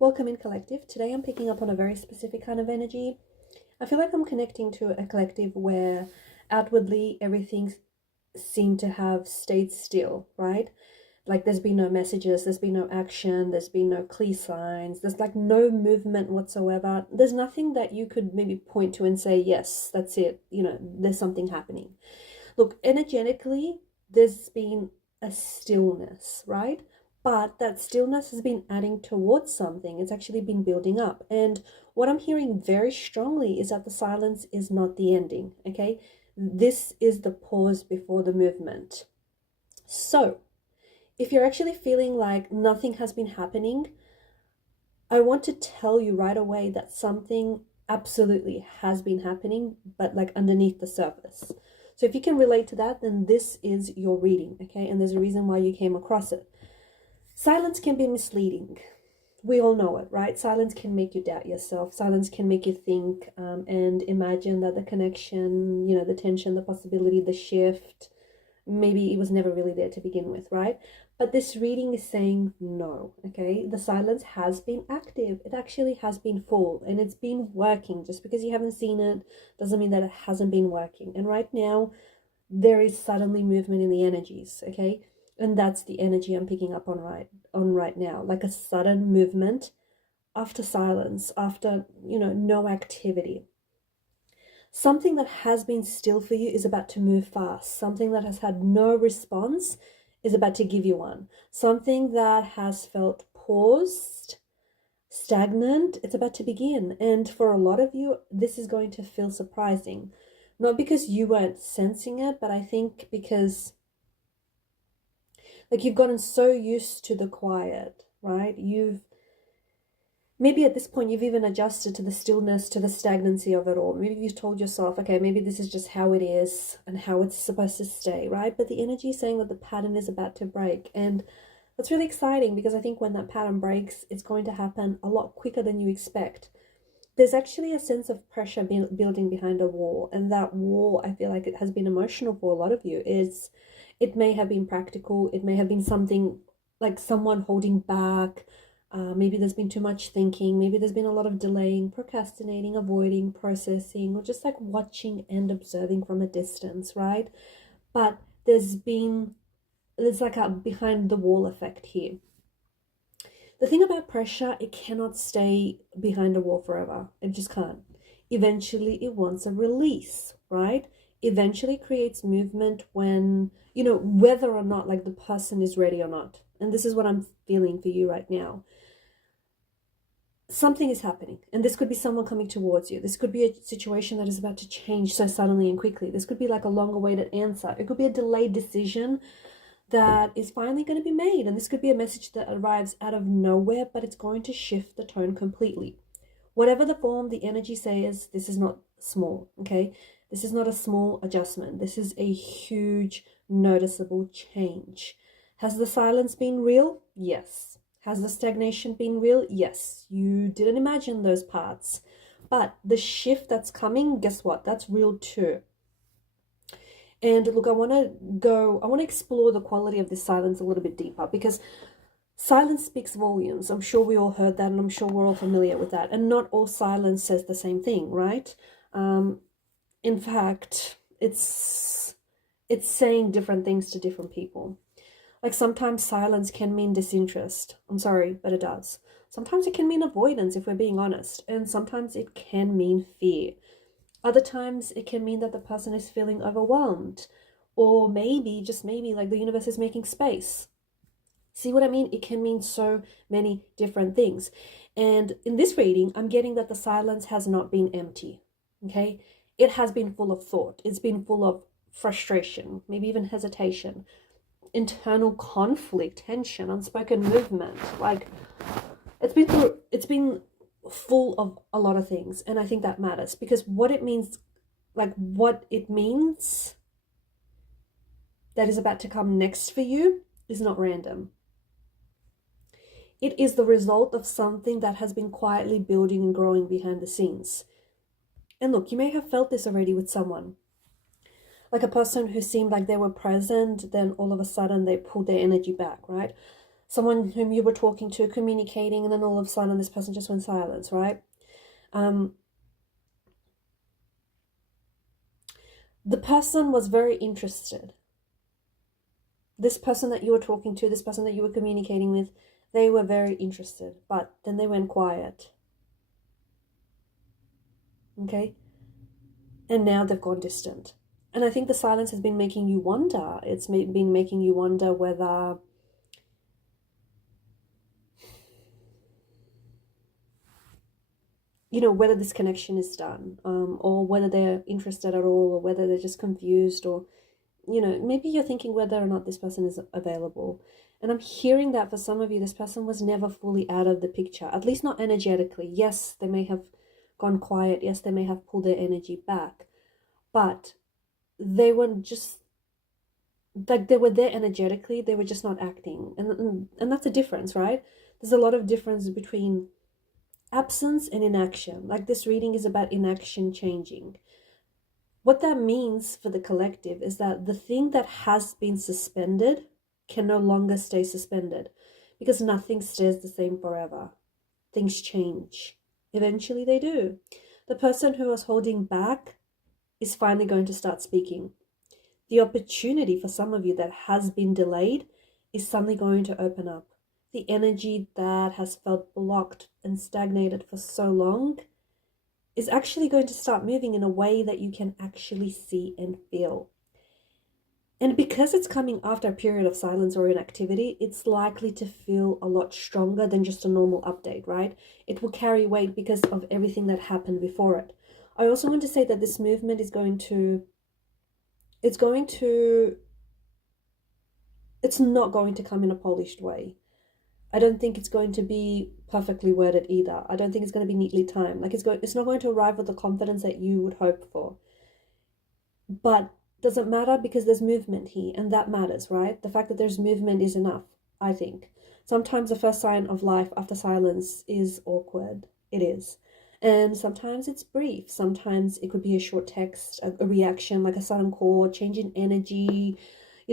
Welcome in collective. Today I'm picking up on a very specific kind of energy. I feel like I'm connecting to a collective where outwardly everything seemed to have stayed still, right? Like there's been no messages, there's been no action, there's been no clear signs, there's like no movement whatsoever. There's nothing that you could maybe point to and say, yes, that's it, there's something happening. Look, energetically, there's been a stillness, right? But that stillness has been adding towards something. It's actually been building up. And what I'm hearing very strongly is that the silence is not the ending, okay? This is the pause before the movement. So, if you're actually feeling like nothing has been happening, I want to tell you right away that something absolutely has been happening, but like underneath the surface. So if you can relate to that, then this is your reading, okay? And there's a reason why you came across it. Silence can be misleading. We all know it, right? Silence can make you doubt yourself. Silence can make you think and imagine that the connection, the tension, the possibility, the shift, maybe it was never really there to begin with, right? But this reading is saying no, okay? The silence has been active. It actually has been full and it's been working. Just because you haven't seen it doesn't mean that it hasn't been working. And right now, there is suddenly movement in the energies, okay? And that's the energy I'm picking up on right now, like a sudden movement after silence, after, no activity. Something that has been still for you is about to move fast. Something that has had no response is about to give you one. Something that has felt paused, stagnant, it's about to begin. And for a lot of you, this is going to feel surprising. Not because you weren't sensing it, but I think because you've gotten so used to the quiet, right? Maybe at this point you've even adjusted to the stillness, to the stagnancy of it all. Maybe you've told yourself, okay, maybe this is just how it is and how it's supposed to stay, right? But the energy is saying that the pattern is about to break. And that's really exciting because I think when that pattern breaks, it's going to happen a lot quicker than you expect. There's actually a sense of pressure building behind a wall. And that wall, I feel like it has been emotional for a lot of you. It may have been practical. It may have been something like someone holding back. Maybe there's been too much thinking. Maybe there's been a lot of delaying, procrastinating, avoiding, processing, or just like watching and observing from a distance, right? But there's like a behind the wall effect here. The thing about pressure, it cannot stay behind a wall forever. It just can't. Eventually, it wants a release, right? Eventually creates movement when, whether or not like the person is ready or not. And this is what I'm feeling for you right now. Something is happening, and this could be someone coming towards you. This could be a situation that is about to change so suddenly and quickly. This could be like a long awaited answer. It could be a delayed decision that is finally going to be made. And this could be a message that arrives out of nowhere, but it's going to shift the tone completely. Whatever the form, the energy says, this is not small, okay? This is not a small adjustment. This is a huge, noticeable change. Has the silence been real? Yes. Has the stagnation been real? Yes. You didn't imagine those parts. But the shift that's coming, guess what? That's real too. And look, I want to explore the quality of this silence a little bit deeper because silence speaks volumes. I'm sure we all heard that and I'm sure we're all familiar with that. And not all silence says the same thing, right? In fact, it's saying different things to different people. Like sometimes silence can mean disinterest. I'm sorry, but it does. Sometimes it can mean avoidance if we're being honest. And sometimes it can mean fear. Other times it can mean that the person is feeling overwhelmed, or maybe, just maybe, like the universe is making space. See what I mean? It can mean so many different things. And in this reading, I'm getting that the silence has not been empty, okay? It has been full of thought. It's been full of frustration, maybe even hesitation, internal conflict, tension, unspoken movement. Like it's been full of a lot of things, and I think that matters because what it means that is about to come next for you is not random. It is the result of something that has been quietly building and growing behind the scenes. And look, you may have felt this already with someone, like a person who seemed like they were present, then all of a sudden they pulled their energy back, right? someone whom you were talking to, communicating, and then all of a sudden this person just went silent, right? The person was very interested. This person that you were talking to, this person that you were communicating with, they were very interested, but then they went quiet. Okay? And now they've gone distant. And I think the silence has been making you wonder. It's been making you wonder whether whether this connection is done, or whether they're interested at all, or whether they're just confused, or maybe you're thinking whether or not this person is available. And I'm hearing that for some of you, this person was never fully out of the picture, at least not energetically. Yes, they may have gone quiet. Yes, they may have pulled their energy back, but they were just like, they were there energetically. They were just not acting. And that's a difference, right? There's a lot of difference between absence and inaction. Like, this reading is about inaction changing. What that means for the collective is that the thing that has been suspended can no longer stay suspended, because nothing stays the same forever. Things change. Eventually they do. The person who was holding back is finally going to start speaking. The opportunity for some of you that has been delayed is suddenly going to open up. The energy that has felt blocked and stagnated for so long is actually going to start moving in a way that you can actually see and feel. And because it's coming after a period of silence or inactivity, it's likely to feel a lot stronger than just a normal update, right? It will carry weight because of everything that happened before it. I also want to say that this movement is it's not going to come in a polished way. I don't think it's going to be perfectly worded either. I don't think it's going to be neatly timed. Like, it's not going to arrive with the confidence that you would hope for. But doesn't matter, because there's movement here, and that matters, right? The fact that there's movement is enough, I think. Sometimes the first sign of life after silence is awkward. It is. And sometimes it's brief. Sometimes it could be a short text, a reaction, like a sudden call, change in energy,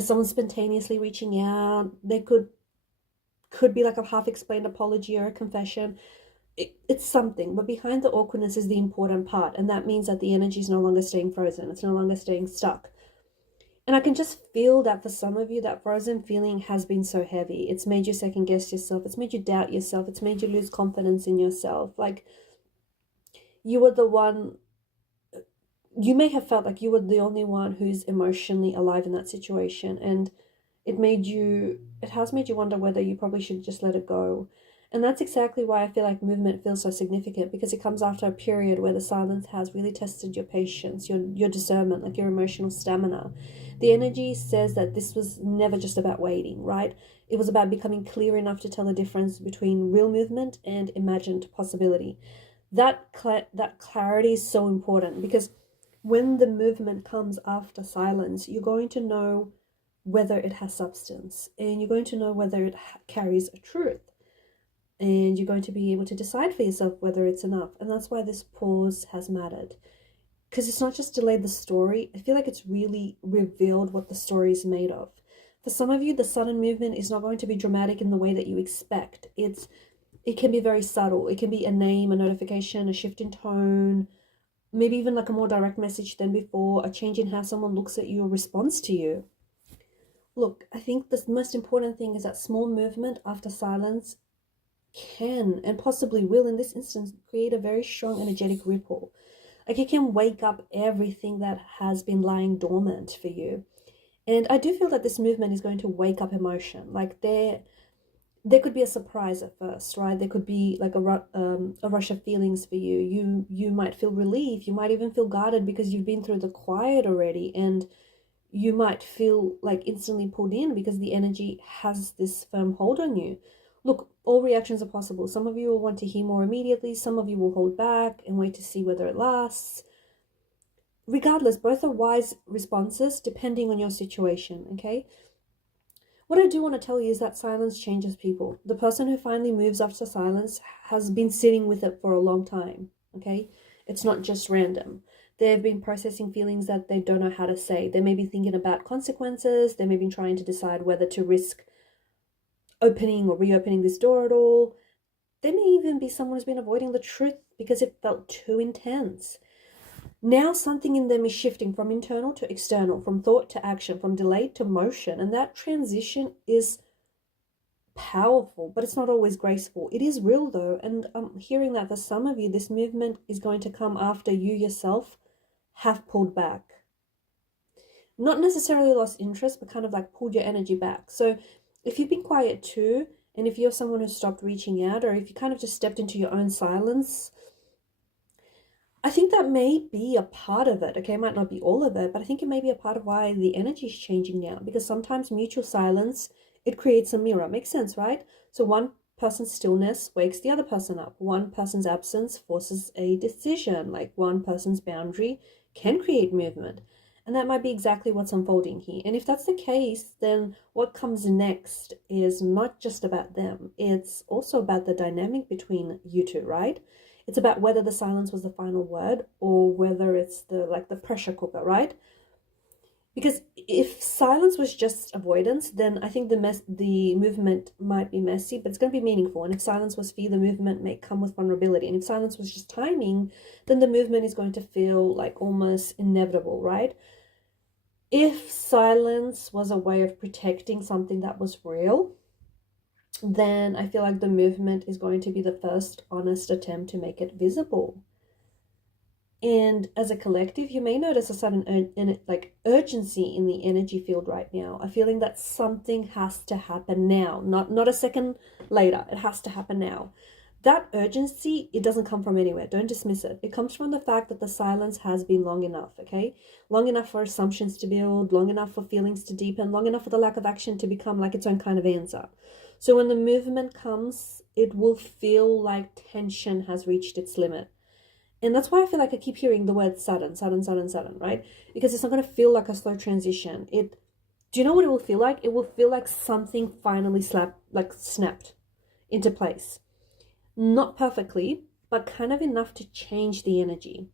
someone spontaneously reaching out. They could be like a half-explained apology or a confession. It's something, but behind the awkwardness is the important part, and that means that the energy is no longer staying frozen. It's no longer staying stuck. And I can just feel that for some of you, that frozen feeling has been so heavy. It's made you second guess yourself. It's made you doubt yourself. It's made you lose confidence in yourself. Like, you were the one, you may have felt like you were the only one who's emotionally alive in that situation, and it has made you wonder whether you probably should just let it go. And that's exactly why I feel like movement feels so significant, because it comes after a period where the silence has really tested your patience, your discernment, like your emotional stamina. The energy says that this was never just about waiting, right? It was about becoming clear enough to tell the difference between real movement and imagined possibility. That clarity is so important, because when the movement comes after silence, you're going to know whether it has substance, and you're going to know whether it carries a truth, and you're going to be able to decide for yourself whether it's enough. And that's why this pause has mattered, because it's not just delayed the story. I feel like it's really revealed what the story is made of. For some of you, the sudden movement is not going to be dramatic in the way that you expect. It can be very subtle. It can be a name, a notification, a shift in tone, maybe even like a more direct message than before, a change in how someone looks at you or responds to you. Look, I think the most important thing is that small movement after silence can, and possibly will in this instance, create a very strong energetic ripple. Like, it can wake up everything that has been lying dormant for you. And I do feel that this movement is going to wake up emotion. Like, there could be a surprise at first, right? There could be like a rush of feelings for you. You might feel relief. You might even feel guarded because you've been through the quiet already, and you might feel like instantly pulled in because the energy has this firm hold on you. Look, all reactions are possible. Some of you will want to hear more immediately. Some of you will hold back and wait to see whether it lasts. Regardless, both are wise responses depending on your situation, okay? What I do want to tell you is that silence changes people. The person who finally moves after silence has been sitting with it for a long time, okay? It's not just random. They've been processing feelings that they don't know how to say. They may be thinking about consequences. They may be trying to decide whether to risk opening or reopening this door at all. There may even be someone who's been avoiding the truth because it felt too intense. Now something in them is shifting from internal to external, from thought to action, from delayed to motion. And that transition is powerful, but it's not always graceful. It is real though. And I'm hearing that for some of you, this movement is going to come after you yourself have pulled back. Not necessarily lost interest, but kind of like pulled your energy back. So if you've been quiet too, and if you're someone who stopped reaching out, or if you kind of just stepped into your own silence, I think that may be a part of it. Okay, it might not be all of it, but I think it may be a part of why the energy is changing now, because sometimes mutual silence, it creates a mirror. Makes sense, right? So one person's stillness wakes the other person up. One person's absence forces a decision. Like one person's boundary can create movement. And that might be exactly what's unfolding here. And if that's the case, then what comes next is not just about them. It's also about the dynamic between you two, right? It's about whether the silence was the final word or whether it's the pressure cooker, right? Because if silence was just avoidance, then I think the movement might be messy, but it's going to be meaningful. And if silence was fear, the movement may come with vulnerability. And if silence was just timing, then the movement is going to feel like almost inevitable, right? If silence was a way of protecting something that was real, then I feel like the movement is going to be the first honest attempt to make it visible. And as a collective, you may notice a sudden urgency in the energy field right now, a feeling that something has to happen now, not a second later. It has to happen now. That urgency, it doesn't come from anywhere. Don't dismiss it. It comes from the fact that the silence has been long enough, okay? Long enough for assumptions to build, long enough for feelings to deepen, long enough for the lack of action to become like its own kind of answer. So when the movement comes, it will feel like tension has reached its limit. And that's why I feel like I keep hearing the word sudden, right? Because it's not going to feel like a slow transition. Do you know what it will feel like? It will feel like something finally snapped into place. Not perfectly, but kind of enough to change the energy.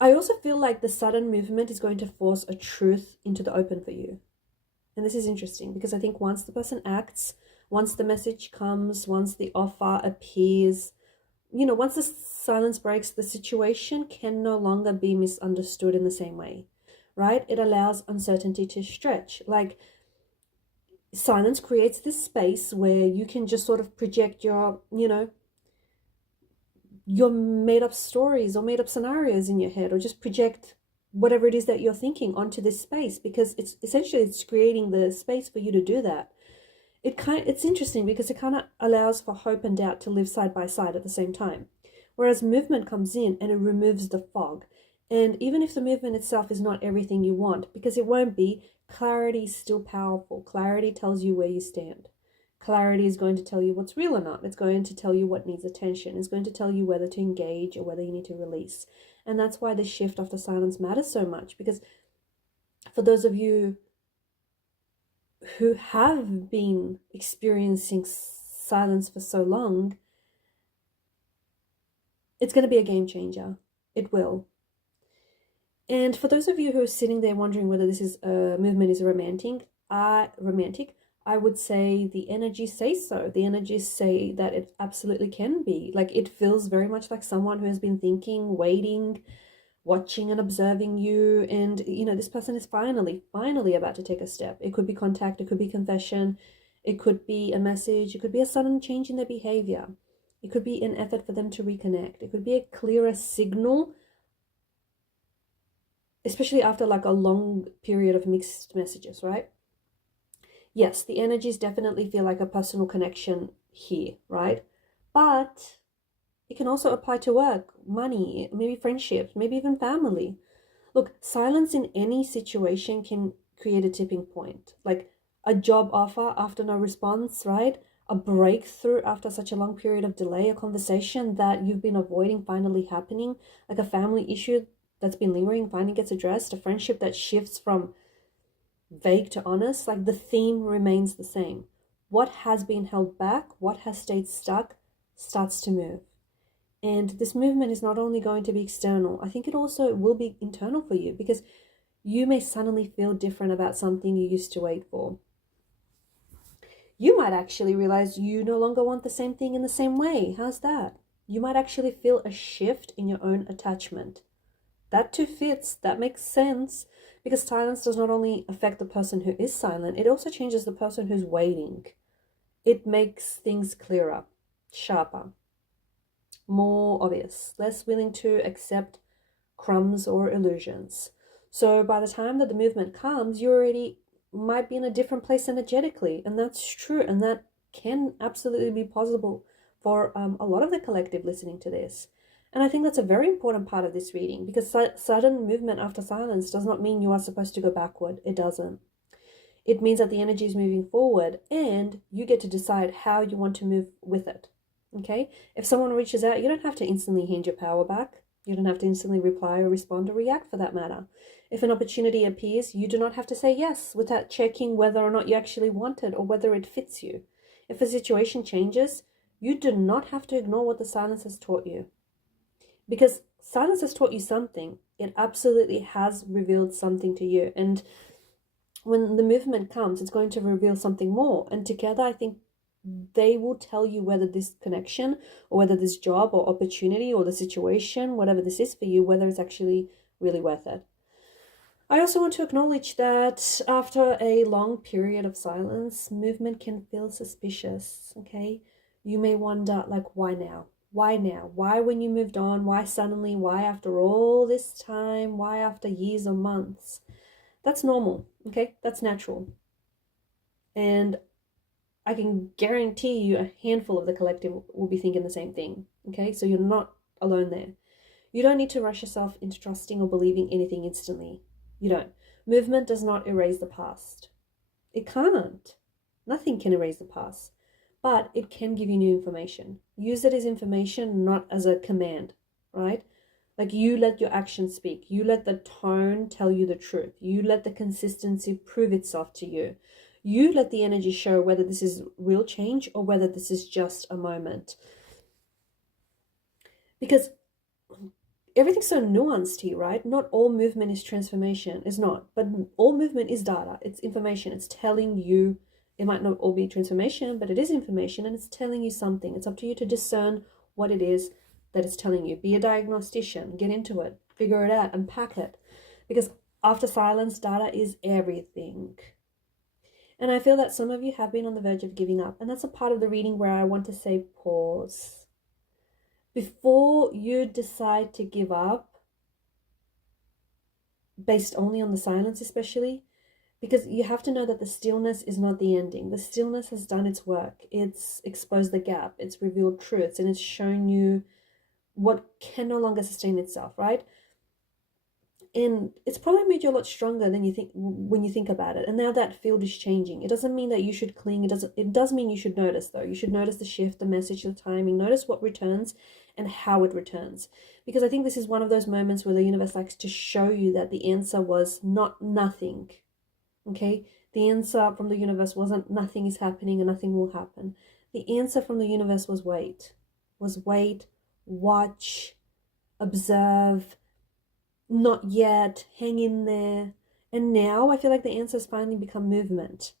I also feel like the sudden movement is going to force a truth into the open for you. And this is interesting because I think once the person acts, once the message comes, once the offer appears, once the silence breaks, the situation can no longer be misunderstood in the same way, right? It allows uncertainty to stretch. Like silence creates this space where you can just sort of project your made up stories or made up scenarios in your head, or just project whatever it is that you're thinking onto this space, because it's creating the space for you to do that. It's interesting because it kind of allows for hope and doubt to live side by side at the same time. Whereas movement comes in and it removes the fog. And even if the movement itself is not everything you want, because it won't be, clarity is still powerful. Clarity tells you where you stand. Clarity is going to tell you what's real or not. It's going to tell you what needs attention. It's going to tell you whether to engage or whether you need to release. And that's why the shift after silence matters so much, because for those of you who have been experiencing silence for so long, it's going to be a game changer. It will. And for those of you who are sitting there wondering whether this is a movement is romantic, I would say the energies say so. The energies say that it absolutely can be. Like, it feels very much like someone who has been thinking, waiting, watching and observing you. And, this person is finally about to take a step. It could be contact, it could be confession, it could be a message, it could be a sudden change in their behavior. It could be an effort for them to reconnect. It could be a clearer signal, especially after like a long period of mixed messages, right? Yes, the energies definitely feel like a personal connection here, right? But it can also apply to work, money, maybe friendships, maybe even family. Look, silence in any situation can create a tipping point. Like a job offer after no response, right? A breakthrough after such a long period of delay, a conversation that you've been avoiding finally happening, like a family issue that's been lingering finally gets addressed, a friendship that shifts from vague to honest. Like the theme remains the same. What has been held back, what has stayed stuck, starts to move. And this movement is not only going to be external, I think it also will be internal for you, because you may suddenly feel different about something you used to wait for. You might actually realize you no longer want the same thing in the same way. How's that? You might actually feel a shift in your own attachment. That too fits. That makes sense. Because silence does not only affect the person who is silent, it also changes the person who's waiting. It makes things clearer, sharper, more obvious, less willing to accept crumbs or illusions. So by the time that the movement comes, you already might be in a different place energetically. And that's true. And that can absolutely be possible for a lot of the collective listening to this. And I think that's a very important part of this reading, because sudden movement after silence does not mean you are supposed to go backward. It doesn't. It means that the energy is moving forward and you get to decide how you want to move with it. Okay? If someone reaches out, you don't have to instantly hand your power back. You don't have to instantly reply or respond or react for that matter. If an opportunity appears, you do not have to say yes without checking whether or not you actually want it or whether it fits you. If a situation changes, you do not have to ignore what the silence has taught you. Because silence has taught you something. It absolutely has revealed something to you. And when the movement comes, it's going to reveal something more. And together, I think they will tell you whether this connection or whether this job or opportunity or the situation, whatever this is for you, whether it's actually really worth it. I also want to acknowledge that after a long period of silence, movement can feel suspicious, okay? You may wonder, like, why now? Why now? Why when you moved on? Why suddenly? Why after all this time? Why after years or months? That's normal, okay? That's natural. And I can guarantee you a handful of the collective will be thinking the same thing, okay? So you're not alone there. You don't need to rush yourself into trusting or believing anything instantly. You don't. Movement does not erase the past. It can't. Nothing can erase the past. But it can give you new information. Use it as information, not as a command, right? Like, you let your actions speak. You let the tone tell you the truth. You let the consistency prove itself to you. You let the energy show whether this is real change or whether this is just a moment. Because everything's so nuanced here, right? Not all movement is transformation. It's not. But all movement is data. It's information. It's telling you. It might not all be transformation, but it is information and it's telling you something. It's up to you to discern what it is that it's telling you. Be a diagnostician. Get into it. Figure it out. Unpack it. Because after silence, data is everything. And I feel that some of you have been on the verge of giving up. And that's a part of the reading where I want to say pause. Before you decide to give up, based only on the silence especially, because you have to know that the stillness is not the ending. The stillness has done its work. It's exposed the gap. It's revealed truths. And it's shown you what can no longer sustain itself, right? And it's probably made you a lot stronger than you think when you think about it. And now that field is changing. It doesn't mean that you should cling. It does mean you should notice, though. You should notice the shift, the message, the timing. Notice what returns and how it returns. Because I think this is one of those moments where the universe likes to show you that the answer was not nothing. Okay? The answer from the universe wasn't nothing is happening and nothing will happen. The answer from the universe was wait. Was wait, watch, observe, not yet, hang in there. And now I feel like the answer has finally become movement.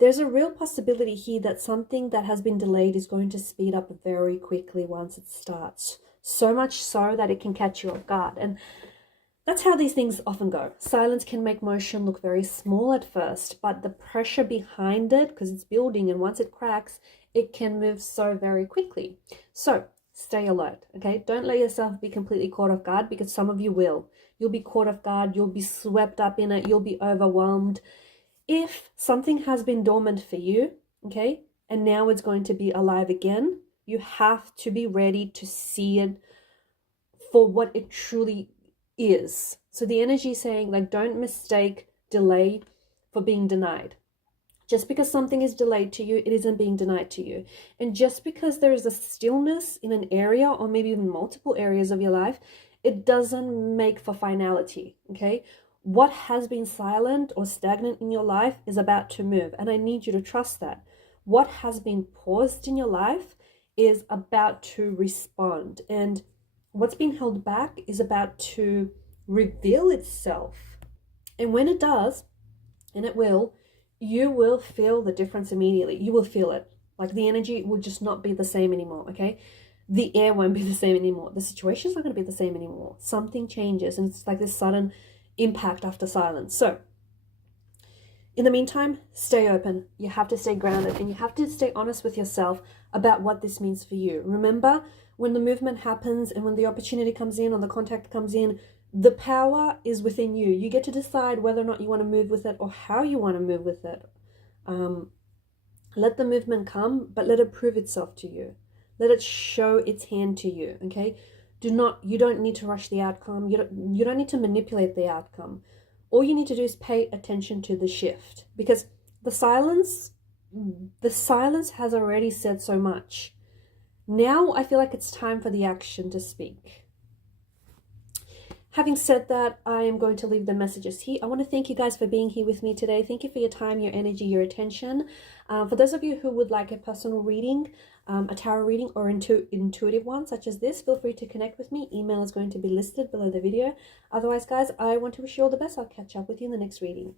There's a real possibility here that something that has been delayed is going to speed up very quickly once it starts. So much so that it can catch you off guard. And that's how these things often go. Silence can make motion look very small at first, but the pressure behind it, because it's building, and once it cracks, it can move so very quickly. So stay alert, okay? Don't let yourself be completely caught off guard, because some of you will. You'll be caught off guard. You'll be swept up in it. You'll be overwhelmed. If something has been dormant for you, okay, and now it's going to be alive again, you have to be ready to see it for what it truly is. So the energy is saying, like, don't mistake delay for being denied. Just because something is delayed to you, it isn't being denied to you. And just because there is a stillness in an area or maybe even multiple areas of your life, it doesn't make for finality, okay? What has been silent or stagnant in your life is about to move. And I need you to trust that. What has been paused in your life is about to respond. And what's been held back is about to reveal itself. And when it does, and it will, you will feel the difference immediately. You will feel it. Like the energy will just not be the same anymore, okay? The air won't be the same anymore. The situation's not going to be the same anymore. Something changes, and it's like this sudden impact after silence. So, in the meantime, stay open. You have to stay grounded, and you have to stay honest with yourself about what this means for you. Remember, when the movement happens and when the opportunity comes in or the contact comes in, the power is within you. You get to decide whether or not you want to move with it or how you want to move with it. Let the movement come, but let it prove itself to you. Let it show its hand to you, okay? You don't need to rush the outcome. You don't need to manipulate the outcome. All you need to do is pay attention to the shift, because the silence has already said so much. Now I feel like it's time for the action to speak. Having said that, I am going to leave the messages here. I want to thank you guys for being here with me today. Thank you for your time, your energy, your attention. For those of you who would like a personal reading, a tarot reading, or intuitive one such as this, feel free to connect with me. Email is going to be listed below the video. Otherwise, guys, I want to wish you all the best. I'll catch up with you in the next reading.